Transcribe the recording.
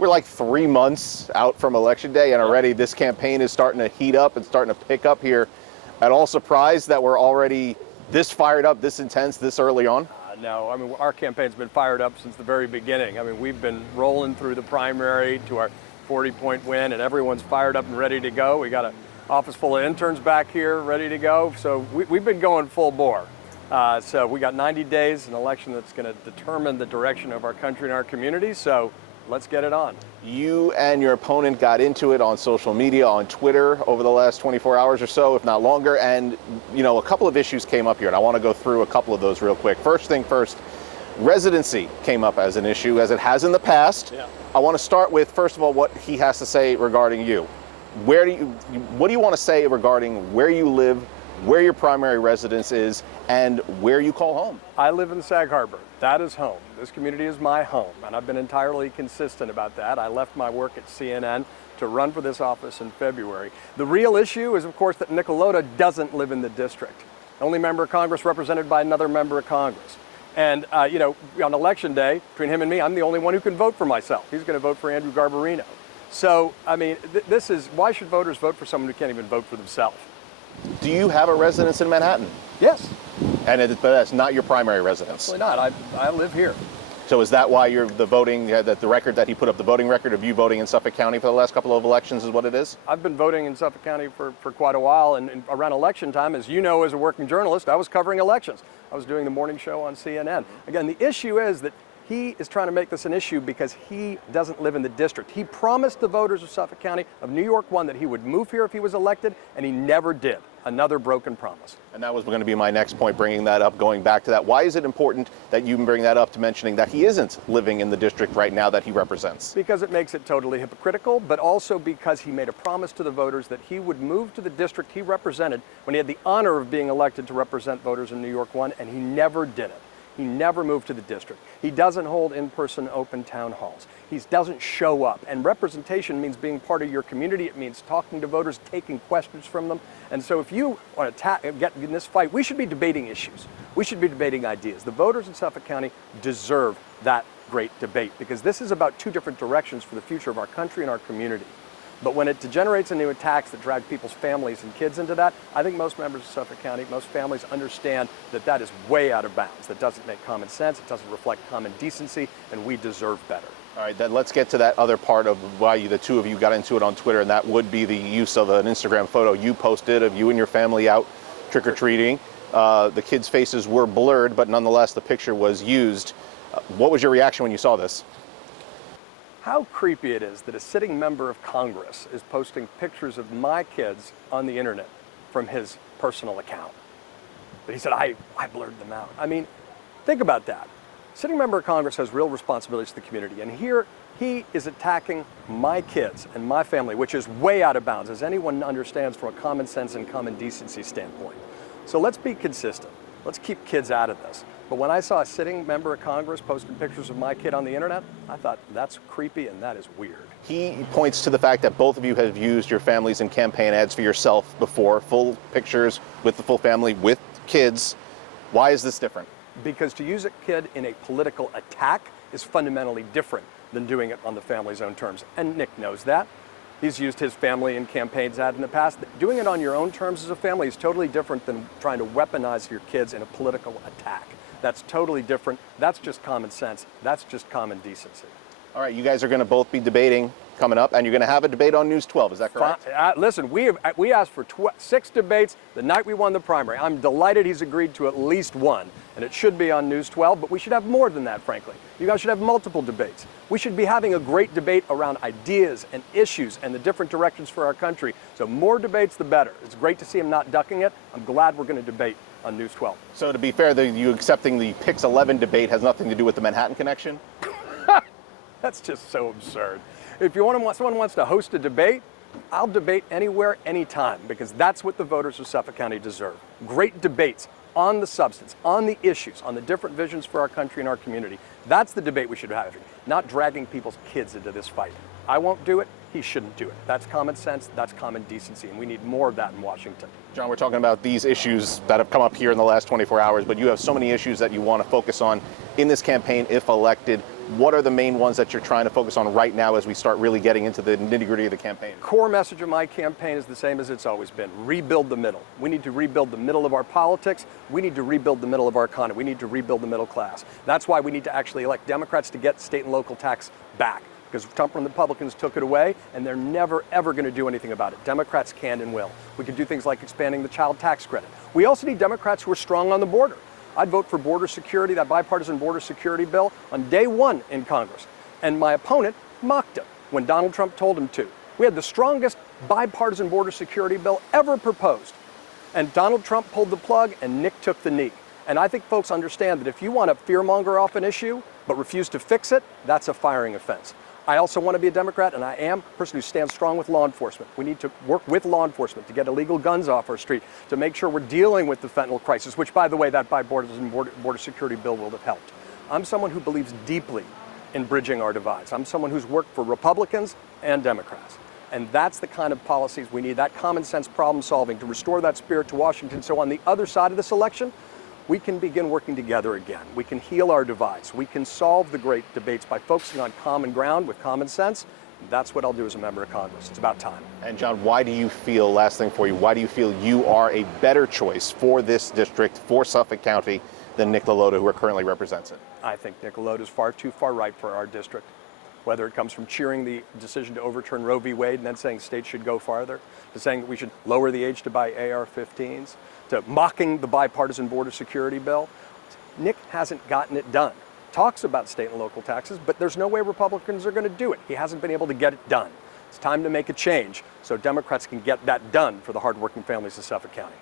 we're like 3 months out from Election Day, and already this campaign is starting to heat up and starting to pick up here. At all surprised that we're already this fired up, this intense, this early on? No, I mean, our campaign's been fired up since the very beginning. I mean, we've been rolling through the primary to our 40-point win, and everyone's fired up and ready to go. We got an office full of interns back here ready to go. So we've been going full bore. So we got 90 days, an election that's going to determine the direction of our country and our community. So let's get it on. You and your opponent got into it on social media, on Twitter, over the last 24 hours or so, if not longer. And, you know, a couple of issues came up here, and I want to go through a couple of those real quick. First thing first, residency came up as an issue, as it has in the past. Yeah. I want to start with, first of all, what he has to say regarding you. What do you want to say regarding where you live, where your primary residence is, and where you call home? I live in Sag Harbor. That is home. This community is my home, and I've been entirely consistent about that. I left my work at CNN to run for this office in February. The real issue is, of course, that Nicolota doesn't live in the district. Only member of Congress represented by another member of Congress. And, you know, on Election Day, between him and me, I'm the only one who can vote for myself. He's going to vote for Andrew Garbarino. So, I mean, this is, why should voters vote for someone who can't even vote for themselves? Do you have a residence in Manhattan? Yes. But that's not your primary residence? Absolutely not. I live here. So is that why you're the voting, that the record that he put up, the voting record of you voting in Suffolk County for the last couple of elections is what it is? I've been voting in Suffolk County for quite a while, and around election time, as you know, as a working journalist, I was covering elections. I was doing the morning show on CNN. Again, the issue is that he is trying to make this an issue because he doesn't live in the district. He promised the voters of Suffolk County, of New York 1, that he would move here if he was elected, and he never did. Another broken promise. And that was going to be my next point, bringing that up, going back to that. Why is it important that you bring that up, to mentioning that he isn't living in the district right now that he represents? Because it makes it totally hypocritical, but also because he made a promise to the voters that he would move to the district he represented when he had the honor of being elected to represent voters in New York 1, and he never did it. He never moved to the district. He doesn't hold in-person open town halls. He doesn't show up. And representation means being part of your community. It means talking to voters, taking questions from them. And so if you want to get in this fight, we should be debating issues. We should be debating ideas. The voters in Suffolk County deserve that great debate, because this is about two different directions for the future of our country and our community. But when it degenerates into attacks that drag people's families and kids into that, I think most members of Suffolk County, most families understand that that is way out of bounds. That doesn't make common sense, it doesn't reflect common decency, and we deserve better. All right, then let's get to that other part of why the two of you got into it on Twitter, and that would be the use of an Instagram photo you posted of you and your family out trick-or-treating. The kids' faces were blurred, but nonetheless, the picture was used. What was your reaction when you saw this? How creepy it is that a sitting member of Congress is posting pictures of my kids on the internet from his personal account. But he said, I blurred them out. I mean, think about that. Sitting member of Congress has real responsibilities to the community, and here he is attacking my kids and my family, which is way out of bounds, as anyone understands from a common sense and common decency standpoint. So let's be consistent. Let's keep kids out of this. But when I saw a sitting member of Congress posting pictures of my kid on the internet, I thought, that's creepy and that is weird. He points to the fact that both of you have used your families in campaign ads for yourself before, full pictures with the full family, with kids. Why is this different? Because to use a kid in a political attack is fundamentally different than doing it on the family's own terms. And Nick knows that. He's used his family in campaigns ad in the past. Doing it on your own terms as a family is totally different than trying to weaponize your kids in a political attack. That's totally different. That's just common sense. That's just common decency. All right, you guys are going to both be debating coming up, and you're going to have a debate on News 12. Is that correct? Listen, we asked for 6 debates the night we won the primary. I'm delighted he's agreed to at least one, and it should be on News 12, but we should have more than that, frankly. You guys should have multiple debates. We should be having a great debate around ideas and issues and the different directions for our country. So more debates, the better. It's great to see him not ducking it. I'm glad we're going to debate on News 12. So to be fair, you accepting the Pix 11 debate has nothing to do with the Manhattan connection? That's just so absurd. If someone wants to host a debate, I'll debate anywhere, anytime, because that's what the voters of Suffolk County deserve. Great debates on the substance, on the issues, on the different visions for our country and our community. That's the debate we should have, not dragging people's kids into this fight. I won't do it. He shouldn't do it. That's common sense. That's common decency. And we need more of that in Washington. John, we're talking about these issues that have come up here in the last 24 hours, but you have so many issues that you want to focus on in this campaign if elected. What are the main ones that you're trying to focus on right now as we start really getting into the nitty-gritty of the campaign? Core message of my campaign is the same as it's always been. Rebuild the middle. We need to rebuild the middle of our politics. We need to rebuild the middle of our economy. We need to rebuild the middle class. That's why we need to actually elect Democrats to get state and local tax back, because Trump and the Republicans took it away, and they're never, ever going to do anything about it. Democrats can and will. We could do things like expanding the child tax credit. We also need Democrats who are strong on the border. I'd vote for border security, that bipartisan border security bill, on day one in Congress. And my opponent mocked him when Donald Trump told him to. We had the strongest bipartisan border security bill ever proposed. And Donald Trump pulled the plug and Nick took the knee. And I think folks understand that if you want to fearmonger off an issue but refuse to fix it, that's a firing offense. I also want to be a Democrat, and I am a person who stands strong with law enforcement. We need to work with law enforcement to get illegal guns off our street, to make sure we're dealing with the fentanyl crisis, which, by the way, that bipartisan border security bill will have helped. I'm someone who believes deeply in bridging our divides. I'm someone who's worked for Republicans and Democrats. And that's the kind of policies we need, that common sense problem solving to restore that spirit to Washington. So on the other side of this election, we can begin working together again. We can heal our divides. We can solve the great debates by focusing on common ground with common sense. That's what I'll do as a member of Congress. It's about time. And John, why do you feel, last thing for you, why do you feel you are a better choice for this district, for Suffolk County, than Nick LaLota, who currently represents it? I think Nick LaLota is far too far right for our district. Whether it comes from cheering the decision to overturn Roe v. Wade and then saying states should go farther, to saying that we should lower the age to buy AR-15s, to mocking the bipartisan border security bill, Nick hasn't gotten it done. Talks about state and local taxes, but there's no way Republicans are going to do it. He hasn't been able to get it done. It's time to make a change so Democrats can get that done for the hardworking families of Suffolk County.